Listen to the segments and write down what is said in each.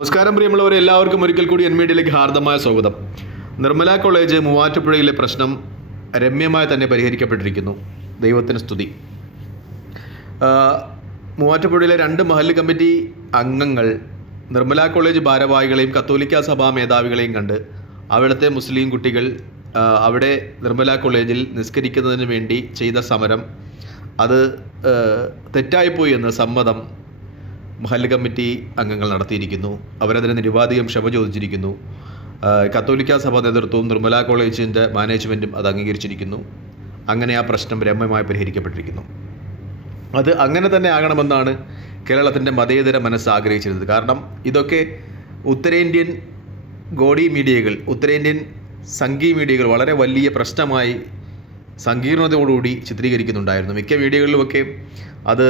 നമസ്കാരം പ്രിയമുള്ളവരെ എല്ലാവർക്കും ഒരിക്കൽ കൂടി എൻ മീഡിയയിലേക്ക് ഹാർദമായ സ്വാഗതം. നിർമ്മല കോളേജ് മൂവാറ്റുപുഴയിലെ പ്രശ്നം രമ്യമായി തന്നെ പരിഹരിക്കപ്പെട്ടിരിക്കുന്നു. ദൈവത്തിന് സ്തുതി. മൂവാറ്റുപുഴയിലെ രണ്ട് മഹല്ല് കമ്മിറ്റി അംഗങ്ങൾ നിർമ്മല കോളേജ് ഭാരവാഹികളെയും കത്തോലിക്ക സഭാ മേധാവികളെയും കണ്ട് അവിടുത്തെ മുസ്ലിം കുട്ടികൾ അവിടെ നിർമ്മല കോളേജിൽ നിസ്കരിക്കുന്നതിന് വേണ്ടി ചെയ്ത സമരം അത് തെറ്റായിപ്പോയി എന്ന് സമ്മതം മഹല്ല് കമ്മിറ്റി അംഗങ്ങൾ നടത്തിയിരിക്കുന്നു. അവരതിന് നിരുപാധികം ക്ഷമ ചോദിച്ചിരിക്കുന്നു. കത്തോലിക്ക സഭ നേതൃത്വവും നിർമ്മല കോളേജിന്റെ മാനേജ്മെന്റും അത് അംഗീകരിച്ചിരിക്കുന്നു. അങ്ങനെ ആ പ്രശ്നം രമ്യമായി പരിഹരിക്കപ്പെട്ടിരിക്കുന്നു. അത് അങ്ങനെ തന്നെ ആകണമെന്നാണ് കേരളത്തിന്റെ മതേതര മനസ്സ് ആഗ്രഹിച്ചിരുന്നത്. കാരണം ഇതൊക്കെ ഉത്തരേന്ത്യൻ ഗോഡി മീഡിയകൾ ഉത്തരേന്ത്യൻ സംഘീ മീഡിയകൾ വളരെ വലിയ പ്രശ്നമായി സങ്കീർണതയോടുകൂടി ചിത്രീകരിക്കുന്നുണ്ടായിരുന്നു. മിക്ക വീഡിയോകളിലുമൊക്കെ അത്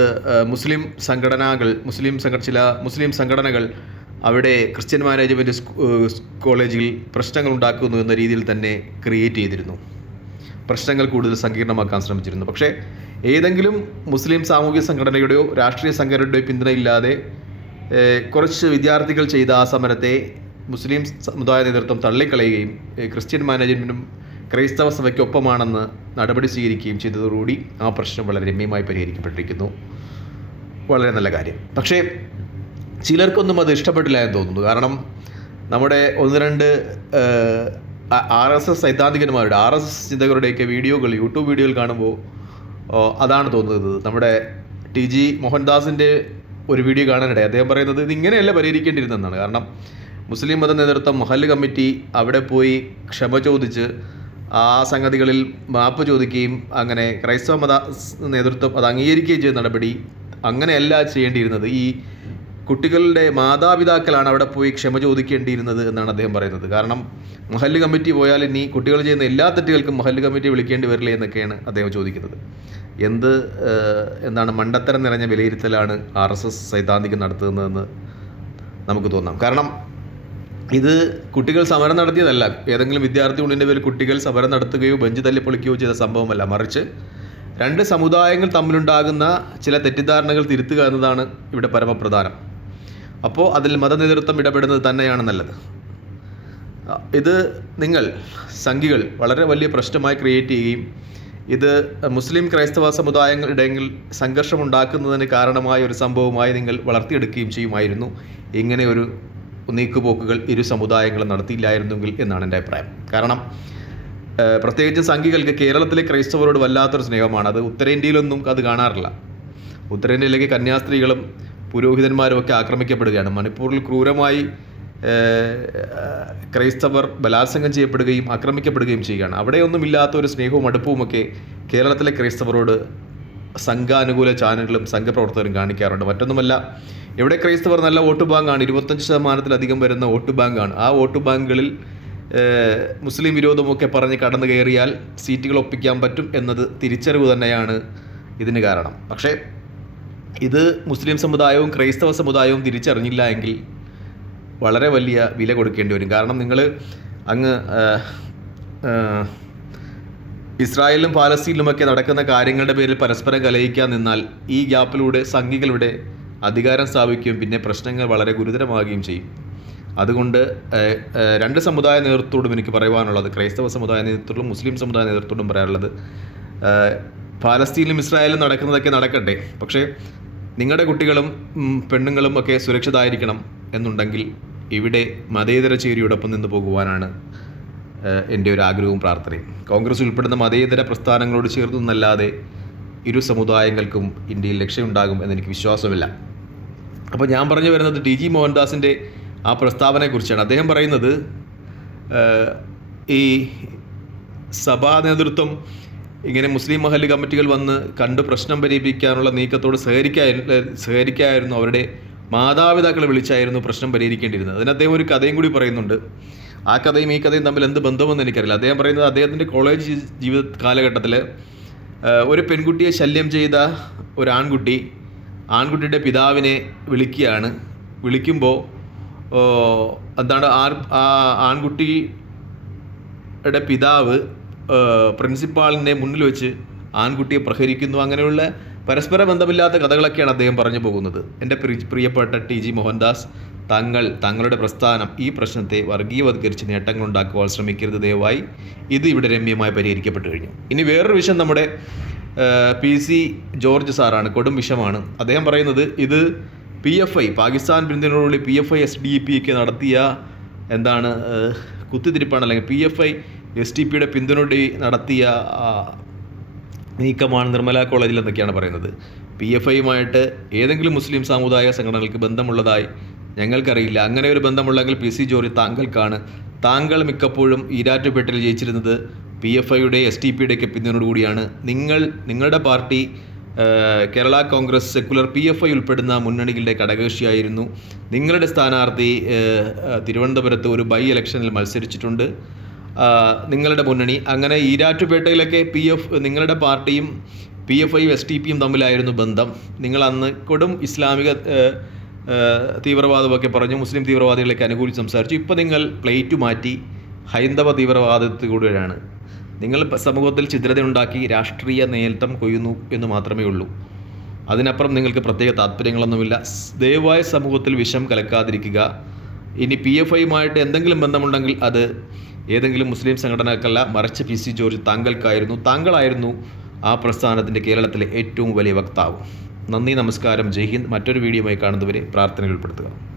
മുസ്ലിം സംഘടനകൾ മുസ്ലിം സംഘ ചില മുസ്ലിം സംഘടനകൾ അവിടെ ക്രിസ്ത്യൻ മാനേജ്മെന്റ് കോളേജിൽ പ്രശ്നങ്ങൾ ഉണ്ടാക്കുന്നു എന്ന രീതിയിൽ തന്നെ ക്രിയേറ്റ് ചെയ്തിരുന്നു. പ്രശ്നങ്ങൾ കൂടുതൽ സങ്കീർണമാക്കാൻ ശ്രമിച്ചിരുന്നു. പക്ഷേ ഏതെങ്കിലും മുസ്ലിം സാമൂഹിക സംഘടനയുടെയോ രാഷ്ട്രീയ സംഘടനയുടെയോ പിന്തുണയില്ലാതെ കുറച്ച് വിദ്യാർത്ഥികൾ ചെയ്ത ആ സമരത്തെ മുസ്ലിം സമുദായ നേതൃത്വം തള്ളിക്കളയുകയും ക്രിസ്ത്യൻ മാനേജ്മെന്റും ക്രൈസ്തവ സഭയ്ക്കൊപ്പമാണെന്ന് നടപടി സ്വീകരിക്കുകയും ചെയ്തതോടുകൂടി ആ പ്രശ്നം വളരെ രമ്യമായി പരിഹരിക്കപ്പെട്ടിരിക്കുന്നു. വളരെ നല്ല കാര്യം. പക്ഷേ ചിലർക്കൊന്നും അത് ഇഷ്ടപ്പെട്ടില്ല എന്ന് തോന്നുന്നു. കാരണം നമ്മുടെ ഒന്ന് രണ്ട് ആർ എസ് എസ് സൈദ്ധാന്തികന്മാരുടെ ആർ എസ് എസ് ചിന്തകരുടെയൊക്കെ വീഡിയോകൾ യൂട്യൂബ് വീഡിയോകൾ കാണുമ്പോൾ അതാണ് തോന്നുന്നത്. നമ്മുടെ ടി ജി മോഹൻദാസിന്റെ ഒരു വീഡിയോ കാണാനിടെ അദ്ദേഹം പറയുന്നത് ഇത് ഇങ്ങനെയല്ല പരിഹരിക്കേണ്ടിയിരുന്നെന്നാണ്. കാരണം മുസ്ലിം മത നേതൃത്വം മഹല്ല് കമ്മിറ്റി അവിടെ പോയി ക്ഷമ ചോദിച്ച് ആ സംഗതികളിൽ മാപ്പ് ചോദിക്കുകയും അങ്ങനെ ക്രൈസ്തവ മത നേതൃത്വം അത് അംഗീകരിക്കുകയും ചെയ്ത നടപടി അങ്ങനെയല്ല ചെയ്യേണ്ടിയിരുന്നത്. ഈ കുട്ടികളുടെ മാതാപിതാക്കളാണ് അവിടെ പോയി ക്ഷമ ചോദിക്കേണ്ടിയിരുന്നത് എന്നാണ് അദ്ദേഹം പറയുന്നത്. കാരണം മഹല്ല് കമ്മിറ്റി പോയാൽ ഇനി കുട്ടികൾ ചെയ്യുന്ന എല്ലാ തെറ്റുകൾക്കും മഹല്ല് കമ്മിറ്റി വിളിക്കേണ്ടി വരില്ലേ എന്നൊക്കെയാണ് അദ്ദേഹം ചോദിക്കുന്നത്. എന്ത് എന്താണ് മണ്ടത്തരം നിറഞ്ഞ വിലയിരുത്തലാണ് ആർ എസ് എസ് സൈദ്ധാന്തികം നടത്തുന്നതെന്ന് നമുക്ക് തോന്നാം. കാരണം ഇത് കുട്ടികൾ സമരം നടത്തിയതല്ല. ഏതെങ്കിലും വിദ്യാർത്ഥി യൂണിയന്റെ പേരിൽ കുട്ടികൾ സമരം നടത്തുകയോ ബെഞ്ച് തല്ലിപ്പൊളിക്കുകയോ ചെയ്ത സംഭവമല്ല. മറിച്ച് രണ്ട് സമുദായങ്ങൾ തമ്മിലുണ്ടാകുന്ന ചില തെറ്റിദ്ധാരണകൾ തിരുത്തുക എന്നതാണ് ഇവിടെ പരമപ്രധാനം. അപ്പോൾ അതിൽ മതനേതൃത്വം ഇടപെടുന്നത് തന്നെയാണ് നല്ലത്. ഇത് നിങ്ങൾ സംഘികൾ വളരെ വലിയ പ്രശ്നമായി ക്രിയേറ്റ് ചെയ്യുകയും ഇത് മുസ്ലിം ക്രൈസ്തവ സമുദായങ്ങളിടയിൽ സംഘർഷമുണ്ടാക്കുന്നതിന് കാരണമായ ഒരു സംഭവമായി നിങ്ങൾ വളർത്തിയെടുക്കുകയും ചെയ്യുമായിരുന്നു. ഇങ്ങനെ ഒരു നീക്കുപോക്കുകൾ ഇരു സമുദായങ്ങളും നടത്തിയില്ലായിരുന്നെങ്കിൽ എന്നാണ് എന്റെ അഭിപ്രായം. കാരണം പ്രത്യേകിച്ച് സംഘികൾക്ക് കേരളത്തിലെ ക്രൈസ്തവരോട് വല്ലാത്തൊരു സ്നേഹമാണ്. അത് ഉത്തരേന്ത്യയിലൊന്നും അത് കാണാറില്ല. ഉത്തരേന്ത്യയിലേക്ക് കന്യാസ്ത്രീകളും പുരോഹിതന്മാരും ഒക്കെ ആക്രമിക്കപ്പെടുകയാണ്. മണിപ്പൂരിൽ ക്രൂരമായി ക്രൈസ്തവർ ബലാത്സംഗം ചെയ്യപ്പെടുകയും ആക്രമിക്കപ്പെടുകയും ചെയ്യുകയാണ്. അവിടെയൊന്നും ഇല്ലാത്ത ഒരു സ്നേഹവും അടുപ്പവും ഒക്കെ കേരളത്തിലെ ക്രൈസ്തവരോട് സംഘാനുകൂല ചാനലുകളും സംഘപ്രവർത്തകരും കാണിക്കാറുണ്ട്. മറ്റൊന്നുമല്ല എവിടെ ക്രൈസ്തവർ നല്ല വോട്ട് ബാങ്കാണ്? ഇരുപത്തഞ്ച് ശതമാനത്തിലധികം വരുന്ന വോട്ട് ബാങ്കാണ്. ആ വോട്ട് ബാങ്കുകളിൽ മുസ്ലിം വിരോധമൊക്കെ പറഞ്ഞ് കടന്നു കയറിയാൽ സീറ്റുകൾ ഒപ്പിക്കാൻ പറ്റും എന്നത് തിരിച്ചറിവ് തന്നെയാണ് ഇതിന് കാരണം. പക്ഷേ ഇത് മുസ്ലിം സമുദായവും ക്രൈസ്തവ സമുദായവും തിരിച്ചറിഞ്ഞില്ല എങ്കിൽ വളരെ വലിയ വില കൊടുക്കേണ്ടി വരും. കാരണം നിങ്ങൾ അങ്ങ് ഇസ്രായേലിലും പാലസ്തീനിലുമൊക്കെ നടക്കുന്ന കാര്യങ്ങളുടെ പേരിൽ പരസ്പരം കലയിക്കാൻ നിന്നാൽ ഈ ഗ്യാപ്പിലൂടെ സംഘികളുടെ അധികാരം സ്ഥാപിക്കുകയും പിന്നെ പ്രശ്നങ്ങൾ വളരെ ഗുരുതരമാകുകയും ചെയ്യും. അതുകൊണ്ട് രണ്ട് സമുദായ നേതൃത്വത്തോടും എനിക്ക് പറയുവാനുള്ളത് ക്രൈസ്തവ സമുദായ നേതൃത്വത്തോടും മുസ്ലിം സമുദായ നേതൃത്വത്തോടും പറയാനുള്ളത് പാലസ്തീനിലും ഇസ്രായേലും നടക്കുന്നതൊക്കെ നടക്കട്ടെ. പക്ഷേ നിങ്ങളുടെ കുട്ടികളും പെണ്ണുങ്ങളും ഒക്കെ സുരക്ഷിതമായിരിക്കണം എന്നുണ്ടെങ്കിൽ ഇവിടെ മതേതര ചേരിയോടൊപ്പം നിന്ന് പോകുവാനാണ് എന്റെ ഒരു ആഗ്രഹവും പ്രാർത്ഥനയും. കോൺഗ്രസ് ഉൾപ്പെടുന്ന മതേതര പ്രസ്ഥാനങ്ങളോട് ചേർന്നു എന്നല്ലാതെ ഇരു സമുദായങ്ങൾക്കും ഇന്ത്യയിൽ ലക്ഷ്യമുണ്ടാകും എന്നെനിക്ക് വിശ്വാസമില്ല. അപ്പോൾ ഞാൻ പറഞ്ഞു വരുന്നത് ടി ജി മോഹൻദാസിന്റെ ആ പ്രസ്താവനയെക്കുറിച്ചാണ്. അദ്ദേഹം പറയുന്നത് ഈ സഭാ നേതൃത്വം ഇങ്ങനെ മുസ്ലിം മഹല്ല് കമ്മിറ്റികൾ വന്ന് കണ്ട് പ്രശ്നം പരിഹരിക്കാനുള്ള നീക്കത്തോട് സഹകരിക്കായിരുന്നു സഹകരിക്കായിരുന്നു അവരുടെ മാതാപിതാക്കളെ വിളിച്ചായിരുന്നു പ്രശ്നം പരിഹരിക്കേണ്ടിയിരുന്നത്. അതിന് അദ്ദേഹം ഒരു കഥയും കൂടി പറയുന്നുണ്ട്. ആ കഥയും ഈ കഥയും തമ്മിൽ എന്ത് ബന്ധമെന്ന് എനിക്കറിയില്ല. അദ്ദേഹം പറയുന്നത് അദ്ദേഹത്തിന്റെ കോളേജ് ജീവിത കാലഘട്ടത്തിൽ ഒരു പെൺകുട്ടിയെ ശല്യം ചെയ്ത ഒരു ആൺകുട്ടി ആൺകുട്ടിയുടെ പിതാവിനെ വിളിക്കുകയാണ്. വിളിക്കുമ്പോൾ എന്താണ് ആ ആ ആൺകുട്ടിയുടെ പിതാവ് പ്രിൻസിപ്പാളിനെ മുന്നിൽ വെച്ച് ആൺകുട്ടിയെ പ്രഹരിക്കുന്നു. അങ്ങനെയുള്ള പരസ്പര ബന്ധമില്ലാത്ത കഥകളൊക്കെയാണ് അദ്ദേഹം പറഞ്ഞു പോകുന്നത്. എന്റെ പ്രി- പ്രിയപ്പെട്ട ടി ജി മോഹൻദാസ് തങ്ങൾ തങ്ങളുടെ പ്രസ്ഥാനം ഈ പ്രശ്നത്തെ വർഗീയവത്കരിച്ച് നേട്ടങ്ങൾ ഉണ്ടാക്കുവാൻ ശ്രമിക്കരുത് ദയവായി ഇത് ഇവിടെ രമ്യമായി പരിഹരിക്കപ്പെട്ടു കഴിഞ്ഞു. ഇനി വേറൊരു വിഷയം നമ്മുടെ പി സി ജോർജ് സാറാണ് കൊടും വിഷമാണ്. അദ്ദേഹം പറയുന്നത് ഇത് P F I Pakistan പിന്തുണയോടുകൂടി P F I S D P ഒക്കെ നടത്തിയ എന്താണ് കുത്തിത്തിരിപ്പാണ് അല്ലെങ്കിൽ P F I S T പിയുടെ പിന്തുണയോടെ നടത്തിയ നീക്കമാണ് നിർമ്മല കോളേജിൽ എന്നൊക്കെയാണ് പറയുന്നത്. പി എഫ് ഐയുമായിട്ട് ഏതെങ്കിലും മുസ്ലിം സമുദായ സംഘടനകൾക്ക് ബന്ധമുള്ളതായി ഞങ്ങൾക്കറിയില്ല. അങ്ങനെ ഒരു ബന്ധമുള്ളെങ്കിൽ പി സി ജോർജ് താങ്കൾക്കാണ്. താങ്കൾ മിക്കപ്പോഴും ഈരാറ്റുപേട്ടിൽ ജയിച്ചിരുന്നത് പി എഫ് ഐയുടെ എസ് ടി പിയുടെ ഒക്കെ പിന്തുണയോടുകൂടിയാണ്. നിങ്ങൾ നിങ്ങളുടെ party Kerala Congress secular P F I ഉൾപ്പെടുന്ന മുന്നണികളുടെ ഘടകകക്ഷിയായിരുന്നു നിങ്ങളുടെ സ്ഥാനാർത്ഥി തിരുവനന്തപുരത്ത് ഒരു ബൈ ഇലക്ഷനിൽ മത്സരിച്ചിട്ടുണ്ട്. നിങ്ങളുടെ മുന്നണി. അങ്ങനെ ഈരാറ്റുപേട്ടയിലൊക്കെ പി എഫ് നിങ്ങളുടെ പാർട്ടിയും പി എഫ് ഐയും എസ് ടി പിയും തമ്മിലായിരുന്നു ബന്ധം. നിങ്ങൾ അന്ന് കൊടും ഇസ്ലാമിക തീവ്രവാദമൊക്കെ പറഞ്ഞു മുസ്ലിം തീവ്രവാദികളൊക്കെ അനുകൂലിച്ച് സംസാരിച്ചു. ഇപ്പോൾ നിങ്ങൾ പ്ലേറ്റ് മാറ്റി ഹൈന്ദവ തീവ്രവാദത്തിലൂടെയാണ്. നിങ്ങൾ സമൂഹത്തിൽ ചിത്രതയുണ്ടാക്കി രാഷ്ട്രീയ നേട്ടം കൊയ്യുന്നു എന്ന് മാത്രമേ ഉള്ളൂ. അതിനപ്പുറം നിങ്ങൾക്ക് പ്രത്യേക താല്പര്യങ്ങളൊന്നുമില്ല ദയവായ സമൂഹത്തിൽ വിഷം കലക്കാതിരിക്കുക. ഇനി പി എഫ് ഐയുമായിട്ട് എന്തെങ്കിലും ബന്ധമുണ്ടെങ്കിൽ അത് ഏതെങ്കിലും മുസ്ലിം സംഘടനക്കല്ല മറിച്ച് പി സി ജോർജ് താങ്കൾക്കായിരുന്നു താങ്കളായിരുന്നു ആ പ്രസ്ഥാനത്തിന്റെ കേരളത്തിലെ ഏറ്റവും വലിയ വക്താവ്. നന്ദി നമസ്കാരം. ജയ് ഹിന്ദ്. മറ്റൊരു വീഡിയോയുമായി കാണുന്നവരെ പ്രാർത്ഥനയിൽ ഉൾപ്പെടുത്തുക.